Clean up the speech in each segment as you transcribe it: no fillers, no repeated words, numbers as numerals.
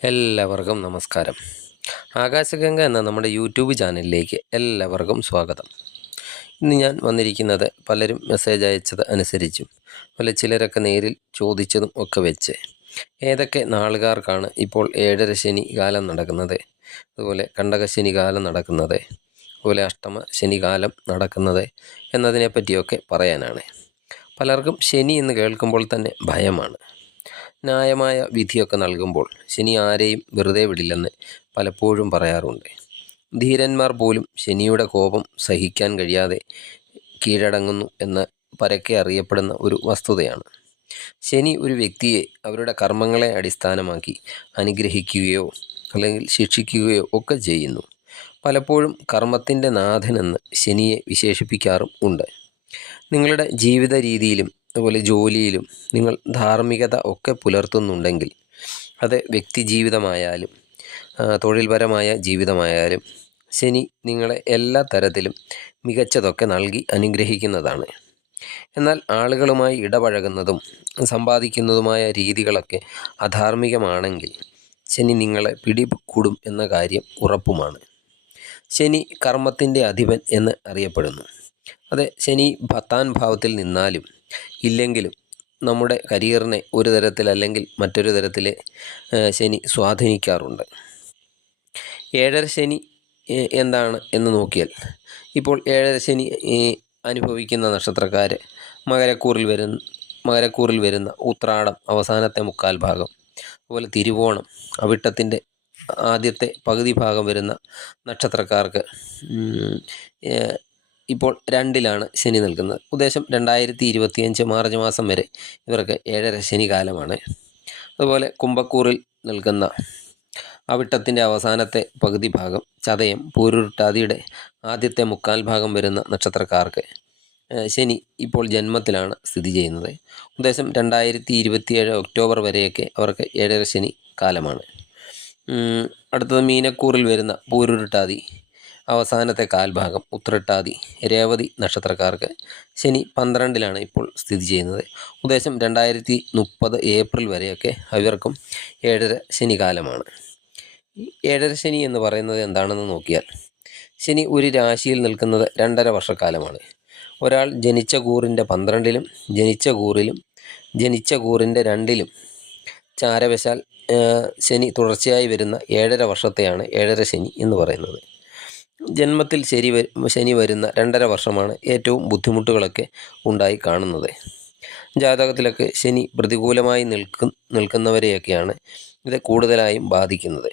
എല്ലാവർക്കും നമസ്കാരം. ആകാശഗംഗ എന്ന നമ്മുടെ യൂട്യൂബ് ചാനലിലേക്ക് എല്ലാവർക്കും സ്വാഗതം. ഇന്ന് ഞാൻ വന്നിരിക്കുന്നത് പലരും മെസ്സേജ് അയച്ചത് അനുസരിച്ചും ചിലരൊക്കെ നേരിൽ ചോദിച്ചതും ഒക്കെ വെച്ച് ഏതൊക്കെ നാളുകാർക്കാണ് ഇപ്പോൾ ഏഴര ശനി കാലം നടക്കുന്നത്, അതുപോലെ കണ്ടകശനി കാലം നടക്കുന്നത്, അതുപോലെ അഷ്ടമ ശനി കാലം നടക്കുന്നത് എന്നതിനെ പറ്റിയൊക്കെ പറയാനാണ്. പലർക്കും ശനി എന്ന് കേൾക്കുമ്പോൾ തന്നെ ഭയമാണ്. ന്യായമായ വിധിയൊക്കെ നൽകുമ്പോൾ ശനി ആരെയും വെറുതെ വിടില്ലെന്ന് പലപ്പോഴും പറയാറുണ്ട്. ധീരന്മാർ പോലും ശനിയുടെ കോപം സഹിക്കാൻ കഴിയാതെ കീഴടങ്ങുന്നു എന്ന് പരക്കെ അറിയപ്പെടുന്ന ഒരു വസ്തുതയാണ്. ശനി ഒരു വ്യക്തിയെ അവരുടെ കർമ്മങ്ങളെ അടിസ്ഥാനമാക്കി അനുഗ്രഹിക്കുകയോ അല്ലെങ്കിൽ ശിക്ഷിക്കുകയോ ഒക്കെ ചെയ്യുന്നു. പലപ്പോഴും കർമ്മത്തിൻ്റെ നാഥനെന്ന് ശനിയെ വിശേഷിപ്പിക്കാറും ഉണ്ട്. നിങ്ങളുടെ ജീവിത രീതിയിലും അതുപോലെ ജോലിയിലും നിങ്ങൾ ധാർമ്മികത ഒക്കെ പുലർത്തുന്നുണ്ടെങ്കിൽ അത് വ്യക്തി ജീവിതമായാലും തൊഴിൽപരമായ ജീവിതമായാലും ശനി നിങ്ങളെ എല്ലാ തരത്തിലും മികച്ചതൊക്കെ നൽകി അനുഗ്രഹിക്കുന്നതാണ്. എന്നാൽ ആളുകളുമായി ഇടപഴകുന്നതും സമ്പാദിക്കുന്നതുമായ രീതികളൊക്കെ അധാർമികമാണെങ്കിൽ ശനി നിങ്ങളെ പിടികൂടും എന്ന കാര്യം ഉറപ്പുമാണ്. ശനി കർമ്മത്തിൻ്റെ അധിപൻ എന്ന് അറിയപ്പെടുന്നു. അത് ശനി 10ാം ഭാവത്തിൽ നിന്നാലും ഇല്ലെങ്കിലും നമ്മുടെ കരിയറിനെ ഒരു തരത്തിൽ അല്ലെങ്കിൽ മറ്റൊരു തരത്തിൽ ശനി സ്വാധീനിക്കാറുണ്ട്. ഏഴര ശനി എന്താണ് എന്ന് നോക്കിയാൽ ഇപ്പോൾ ഏഴര ശനി അനുഭവിക്കുന്ന നക്ഷത്രക്കാർ മകരക്കൂറിൽ വരുന്ന ഉത്രാടം അവസാനത്തെ 1/4 ഭാഗം, അതുപോലെ തിരുവോണം അവിട്ടത്തിൻ്റെ ആദ്യത്തെ പകുതി ഭാഗം വരുന്ന നക്ഷത്രക്കാർക്ക് ഇപ്പോൾ 2ലാണ് ശനി നിൽക്കുന്നത്. ഉദ്ദേശം 2025 മാർച്ച് മാസം വരെ ഇവർക്ക് ഏഴര ശനി കാലമാണ്. അതുപോലെ കുംഭക്കൂറിൽ നിൽക്കുന്ന അവിട്ടത്തിൻ്റെ അവസാനത്തെ പകുതി ഭാഗം, ചതയം പൂരുരുട്ടാതിയുടെ ആദ്യത്തെ 1/4 ഭാഗം വരുന്ന നക്ഷത്രക്കാർക്ക് ശനി ഇപ്പോൾ ജന്മത്തിലാണ് സ്ഥിതി ചെയ്യുന്നത്. ഉദ്ദേശം 2027 ഒക്ടോബർ വരെയൊക്കെ അവർക്ക് ഏഴര ശനി കാലമാണ്. അടുത്തത് മീനക്കൂറിൽ വരുന്ന പൂരുരുട്ടാതി അവസാനത്തെ 1/4 ഭാഗം, ഉത്രട്ടാതി രേവതി നക്ഷത്രക്കാർക്ക് ശനി 12ലാണ് ഇപ്പോൾ സ്ഥിതി ചെയ്യുന്നത്. ഉദ്ദേശം 2030 ഏപ്രിൽ വരെയൊക്കെ ഇവർക്കും ഏഴര ശനി കാലമാണ്. ഏഴര ശനി എന്ന് പറയുന്നത് എന്താണെന്ന് നോക്കിയാൽ ശനി ഒരു രാശിയിൽ നിൽക്കുന്നത് 2.5 വർഷക്കാലമാണ്. ഒരാൾ ജനിച്ച കൂറിൻ്റെ 12ലും ജനിച്ച കൂറിൻ്റെ 2ലും ചാരവശാൽ ശനി തുടർച്ചയായി വരുന്ന 1.5 വർഷത്തെയാണ് ഏഴര ശനി എന്ന് പറയുന്നത്. ജന്മത്തിൽ ശനി വരുന്ന 2.5 വർഷമാണ് ഏറ്റവും ബുദ്ധിമുട്ടുകളൊക്കെ ഉണ്ടായി കാണുന്നത്. ജാതകത്തിലൊക്കെ ശനി പ്രതികൂലമായി നിൽക്കുന്നവരെയൊക്കെയാണ് ഇത് കൂടുതലായും ബാധിക്കുന്നത്.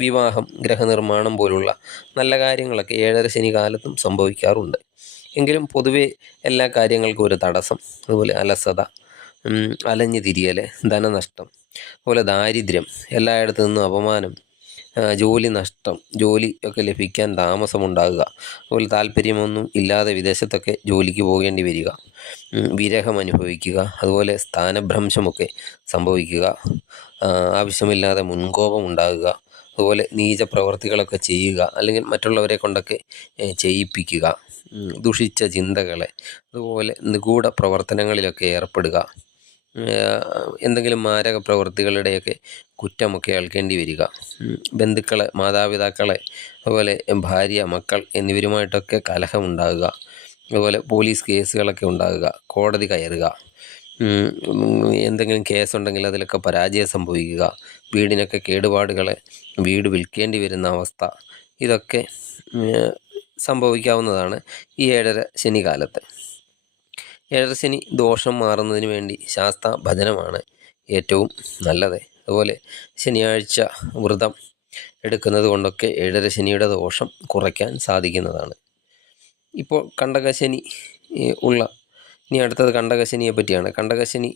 വിവാഹം, ഗൃഹനിർമ്മാണം പോലുള്ള നല്ല കാര്യങ്ങളൊക്കെ ഏഴര ശനി കാലത്തും സംഭവിക്കാറുണ്ട്. എങ്കിലും പൊതുവെ എല്ലാ കാര്യങ്ങൾക്കും ഒരു തടസ്സം, അതുപോലെ അലസത, അലഞ്ഞു തിരിയൽ, ധനനഷ്ടം, അതുപോലെ ദാരിദ്ര്യം, എല്ലായിടത്തു നിന്നും അപമാനം, ജോലി നഷ്ടം, ജോലി ഒക്കെ ലഭിക്കാൻ താമസമുണ്ടാകുക, അതുപോലെ താല്പര്യമൊന്നും ഇല്ലാതെ വിദേശത്തൊക്കെ ജോലിക്ക് പോകേണ്ടി വരിക, വിരഹം അനുഭവിക്കുക, അതുപോലെ സ്ഥാനഭ്രംശമൊക്കെ സംഭവിക്കുക, ആവശ്യമില്ലാതെ മുൻകോപം ഉണ്ടാകുക, അതുപോലെ നീച പ്രവർത്തികളൊക്കെ ചെയ്യുക അല്ലെങ്കിൽ മറ്റുള്ളവരെ കൊണ്ടൊക്കെ ചെയ്യിപ്പിക്കുക, ദുഷിച്ച ചിന്തകളെ, അതുപോലെ നിഗൂഢ പ്രവർത്തനങ്ങളിലൊക്കെ ഏർപ്പെടുക, എന്തെങ്കിലും മാരക പ്രവൃത്തികളുടെയൊക്കെ കുറ്റമൊക്കെ ഏൽക്കേണ്ടി വരിക, ബന്ധുക്കളെ, മാതാപിതാക്കളെ, അതുപോലെ ഭാര്യ, മക്കൾ എന്നിവരുമായിട്ടൊക്കെ കലഹമുണ്ടാകുക, അതുപോലെ പോലീസ് കേസുകളൊക്കെ ഉണ്ടാകുക, കോടതി കയറുക, എന്തെങ്കിലും കേസുണ്ടെങ്കിൽ അതിലൊക്കെ പരാജയം സംഭവിക്കുക, വീടിനൊക്കെ കേടുപാടുകളെ, വീട് വിൽക്കേണ്ടി വരുന്ന അവസ്ഥ, ഇതൊക്കെ സംഭവിക്കാവുന്നതാണ് ഈ ഏഴര ശനി കാലത്ത്. ഏഴര ശനി ദോഷം മാറുന്നതിന് വേണ്ടി ശാസ്ത ഭജനമാണ് ഏറ്റവും നല്ലത്. അതുപോലെ ശനിയാഴ്ച വ്രതം എടുക്കുന്നത് കൊണ്ടൊക്കെ ഏഴര ശനിയുടെ ദോഷം കുറയ്ക്കാൻ സാധിക്കുന്നതാണ്. ഇപ്പോൾ കണ്ടകശനി ഇനി അടുത്തത് കണ്ടകശനിയെ പറ്റിയാണ്. കണ്ടകശനി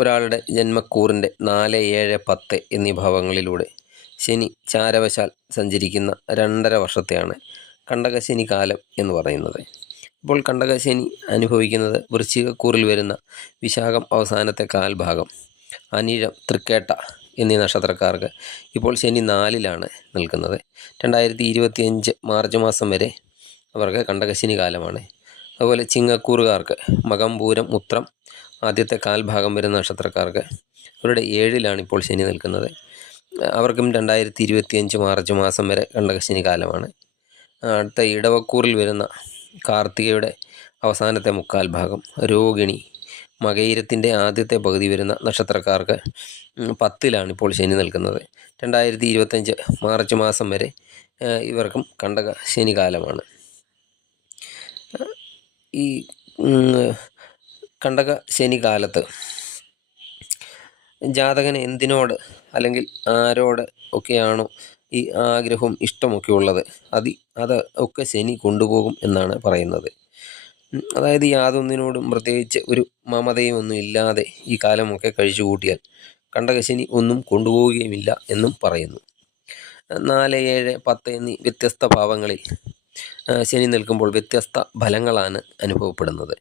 ഒരാളുടെ ജന്മക്കൂറിൻ്റെ 4, 7, 10 എന്നീ ഭാവങ്ങളിലൂടെ ശനി ചാരവശാൽ സഞ്ചരിക്കുന്ന 2.5 വർഷത്തെയാണ് കണ്ടകശനി കാലം എന്ന് പറയുന്നത്. ഇപ്പോൾ കണ്ടകശനി അനുഭവിക്കുന്നത് വൃശ്ചികക്കൂറിൽ വരുന്ന വിശാഖം അവസാനത്തെ 1/4 ഭാഗം, അനിഴം, തൃക്കേട്ട എന്നീ നക്ഷത്രക്കാർക്ക് ഇപ്പോൾ ശനി 4ലാണ് നിൽക്കുന്നത്. 2025 മാർച്ച് മാസം വരെ അവർക്ക് കണ്ടകശനി കാലമാണ്. അതുപോലെ ചിങ്ങക്കൂറുകാർക്ക് മകം, പൂരം, ഉത്രം, ആദ്യത്തെ കാൽഭാഗം വരുന്ന നക്ഷത്രക്കാർക്ക് അവരുടെ 7-ലാണ് ഇപ്പോൾ ശനി നിൽക്കുന്നത്. അവർക്കും 2025 മാർച്ച് മാസം വരെ കണ്ടകശനി കാലമാണ്. അടുത്ത ഇടവക്കൂറിൽ വരുന്ന കാർത്തികയുടെ അവസാനത്തെ മുക്കാൽ ഭാഗം, രോഹിണി, മകയിരത്തിൻ്റെ ആദ്യത്തെ പകുതി വരുന്ന നക്ഷത്രക്കാർക്ക് 10-ലാണ് ഇപ്പോൾ ശനി നിൽക്കുന്നത്. 2025 മാർച്ച് മാസം വരെ ഇവർക്കും കണ്ടക ശനി കാലമാണ്. ഈ കണ്ടക ശനി കാലത്ത് ജാതകന് എന്തിനോട് അല്ലെങ്കിൽ ആരോട് ഒക്കെയാണോ ഈ ആഗ്രഹവും ഇഷ്ടമൊക്കെ ഉള്ളത് അത് ഒക്കെ ശനി കൊണ്ടുപോകും എന്നാണ് പറയുന്നത്. അതായത് യാതൊന്നിനോടും പ്രത്യേകിച്ച് ഒരു മമതയും ഒന്നും ഇല്ലാതെ ഈ കാലമൊക്കെ കഴിച്ചു കൂട്ടിയാൽ കണ്ടകശനി ഒന്നും കൊണ്ടുപോവുകയുമില്ല എന്നും പറയുന്നു. 4, 7, 10 എന്നീ വ്യത്യസ്ത ഭാവങ്ങളിൽ ശനി നിൽക്കുമ്പോൾ വ്യത്യസ്ത ഫലങ്ങളാണ് അനുഭവപ്പെടുന്നത്.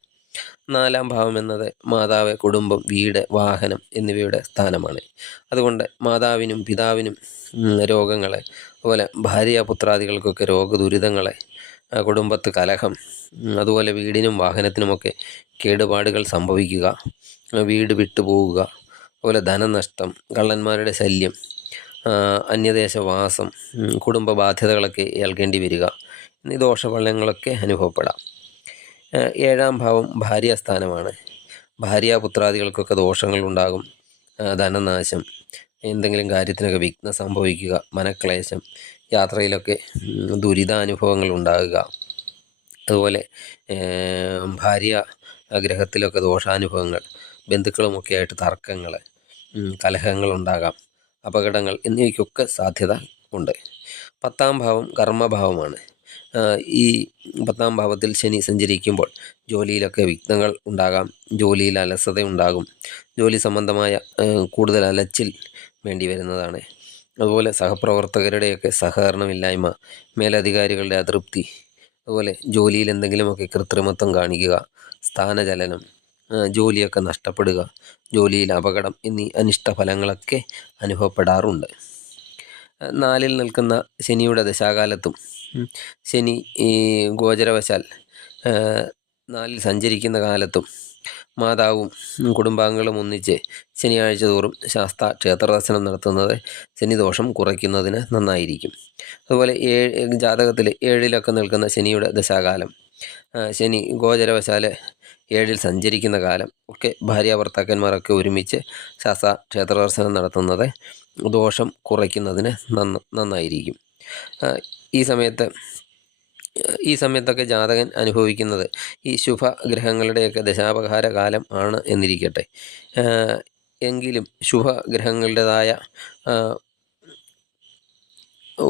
4-ാം ഭാവം എന്നത് മാതാവ്, കുടുംബം, വീട്, വാഹനം എന്നിവയുടെ സ്ഥാനമാണ്. അതുകൊണ്ട് മാതാവിനും പിതാവിനും രോഗങ്ങളെ, അതുപോലെ ഭാര്യാപുത്രാദികൾക്കൊക്കെ രോഗദുരിതങ്ങളെ, കുടുംബത്ത് കലഹം, അതുപോലെ വീടിനും വാഹനത്തിനുമൊക്കെ കേടുപാടുകൾ സംഭവിക്കുക, വീട് വിട്ടുപോവുക, അതുപോലെ ധനനഷ്ടം, കള്ളന്മാരുടെ ശല്യം, അന്യദേശവാസം, കുടുംബ ബാധ്യതകളൊക്കെ ഏൽക്കേണ്ടി വരിക എന്നീ ദോഷഫലങ്ങളൊക്കെ അനുഭവപ്പെടാം. 7-ാം ഭാവം ഭാര്യാസ്ഥാനമാണ്. ഭാര്യാപുത്രാദികൾക്കൊക്കെ ദോഷങ്ങളുണ്ടാകും, ധനനാശം, എന്തെങ്കിലും കാര്യത്തിനൊക്കെ വിഘ്നം സംഭവിക്കുക, മനക്ലേശം, യാത്രയിലൊക്കെ ദുരിതാനുഭവങ്ങൾ ഉണ്ടാകുക, അതുപോലെ ഭാര്യ ഗ്രഹത്തിലൊക്കെ ദോഷാനുഭവങ്ങൾ, ബന്ധുക്കളുമൊക്കെ ആയിട്ട് തർക്കങ്ങൾ, കലഹങ്ങളുണ്ടാകാം, അപകടങ്ങൾ എന്നിവയ്ക്കൊക്കെ സാധ്യത ഉണ്ട്. 10-ാം ഭാവം കർമ്മഭാവമാണ്. ഈ 10-ാം ഭാവത്തിൽ ശനി സഞ്ചരിക്കുമ്പോൾ ജോലിയിലൊക്കെ വിഘ്നങ്ങൾ ഉണ്ടാകാം, ജോലിയിൽ അലസത ഉണ്ടാകും, ജോലി സംബന്ധമായ കൂടുതൽ അലച്ചിൽ വേണ്ടി വരുന്നതാണ്. അതുപോലെ സഹപ്രവർത്തകരുടെയൊക്കെ സഹകരണമില്ലായ്മ, മേലധികാരികളുടെ അതൃപ്തി, അതുപോലെ ജോലിയിൽ എന്തെങ്കിലുമൊക്കെ കൃത്രിമത്വം കാണിക്കുക, സ്ഥാനചലനം, ജോലിയൊക്കെ നഷ്ടപ്പെടുക, ജോലിയിൽ അപകടം എന്നീ അനിഷ്ട ഫലങ്ങളൊക്കെ അനുഭവപ്പെടാറുണ്ട്. 4-ൽ നിൽക്കുന്ന ശനിയുടെ ദശാകാലത്തും ശനി ഗോചരവശാൽ 4-ൽ സഞ്ചരിക്കുന്ന കാലത്തും മാതാവും കുടുംബാംഗങ്ങളും ഒന്നിച്ച് ശനിയാഴ്ച തോറും ശാസ്താ ക്ഷേത്രദർശനം നടത്തുന്നത് ശനിദോഷം കുറയ്ക്കുന്നതിന് നന്നായിരിക്കും. അതുപോലെ ജാതകത്തിൽ 7-ലൊക്കെ നിൽക്കുന്ന ശനിയുടെ ദശാകാലം, ശനി ഗോചരവശാൽ 7-ൽ സഞ്ചരിക്കുന്ന കാലം ഒക്കെ ഭാര്യാഭർത്താക്കന്മാരൊക്കെ ഒരുമിച്ച് ശാസ്താ ക്ഷേത്രദർശനം നടത്തുന്നത് ദോഷം കുറയ്ക്കുന്നതിന് നന്നായിരിക്കും. ഈ സമയത്തൊക്കെ ജാതകൻ അനുഭവിക്കുന്നത് ഈ ശുഭഗ്രഹങ്ങളുടെയൊക്കെ ദശാപഹാര കാലം ആണ് എന്നിരിക്കട്ടെ, എങ്കിലും ശുഭഗ്രഹങ്ങളുടേതായ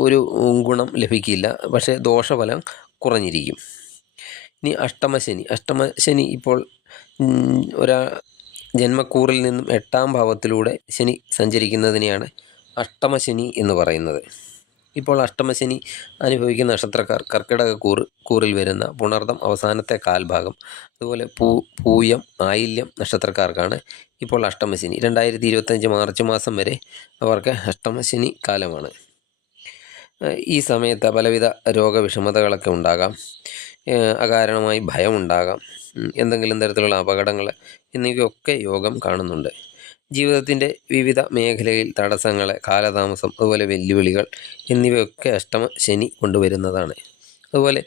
ഒരു ഗുണം ലഭിക്കില്ല, പക്ഷേ ദോഷഫലം കുറഞ്ഞിരിക്കും. ഇനി അഷ്ടമശനി ഇപ്പോൾ ജന്മക്കൂറിൽ നിന്നും 8-ാം ഭാവത്തിലൂടെ ശനി സഞ്ചരിക്കുന്നതിനെയാണ് അഷ്ടമശനി എന്ന് പറയുന്നത്. ഇപ്പോൾ അഷ്ടമശനി അനുഭവിക്കുന്ന നക്ഷത്രക്കാർ കർക്കിടക കൂറിൽ വരുന്ന പുണർദം അവസാനത്തെ കാൽഭാഗം, അതുപോലെ പൂയം, ആയില്യം നക്ഷത്രക്കാർക്കാണ് ഇപ്പോൾ അഷ്ടമശനി. 2025 മാർച്ച് മാസം വരെ അവർക്ക് അഷ്ടമശനി കാലമാണ്. ഈ സമയത്ത് പലവിധ രോഗവിഷമതകളൊക്കെ ഉണ്ടാകാം, അകാരണമായി ഭയമുണ്ടാകാം, എന്തെങ്കിലും തരത്തിലുള്ള അപകടങ്ങൾ എന്നിവയൊക്കെ യോഗം കാണുന്നുണ്ട്. ജീവിതത്തിൻ്റെ വിവിധ മേഖലയിൽ തടസ്സങ്ങൾ, കാലതാമസം, അതുപോലെ വെല്ലുവിളികൾ എന്നിവയൊക്കെ അഷ്ടമശനി കൊണ്ടുവരുന്നതാണ്. അതുപോലെ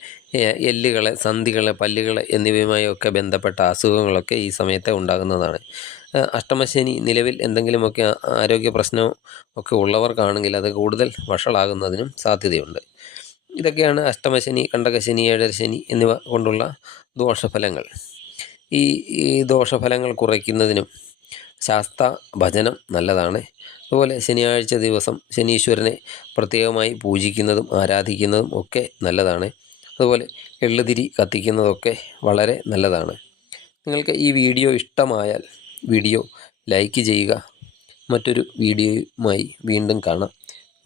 എല്ലുകൾ, സന്ധികൾ, പല്ലുകൾ എന്നിവയുമായൊക്കെ ബന്ധപ്പെട്ട അസുഖങ്ങളൊക്കെ ഈ സമയത്ത് ഉണ്ടാകുന്നതാണ്. അഷ്ടമശനി നിലവിൽ എന്തെങ്കിലുമൊക്കെ ആരോഗ്യ പ്രശ്നം ഒക്കെ ഉള്ളവർക്കാണെങ്കിൽ അത് കൂടുതൽ വഷളാകുന്നതിനും സാധ്യതയുണ്ട്. ഇതൊക്കെയാണ് അഷ്ടമശനി, കണ്ടകശനി, ഏഴരശനി എന്നിവ കൊണ്ടുള്ള ദോഷഫലങ്ങൾ. ഈ ദോഷഫലങ്ങൾ കുറയ്ക്കുന്നതിനും ശാസ്ത ഭജനം നല്ലതാണ്. അതുപോലെ ശനിയാഴ്ച ദിവസം ശനീശ്വരനെ പ്രത്യേകമായി പൂജിക്കുന്നതും ആരാധിക്കുന്നതും ഒക്കെ നല്ലതാണ്. അതുപോലെ എള്ളുതിരി കത്തിക്കുന്നതൊക്കെ വളരെ നല്ലതാണ്. നിങ്ങൾക്ക് ഈ വീഡിയോ ഇഷ്ടമായാൽ വീഡിയോ ലൈക്ക് ചെയ്യുക. മറ്റൊരു വീഡിയോയുമായി വീണ്ടും കാണാം.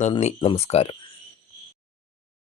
നന്ദി, നമസ്കാരം.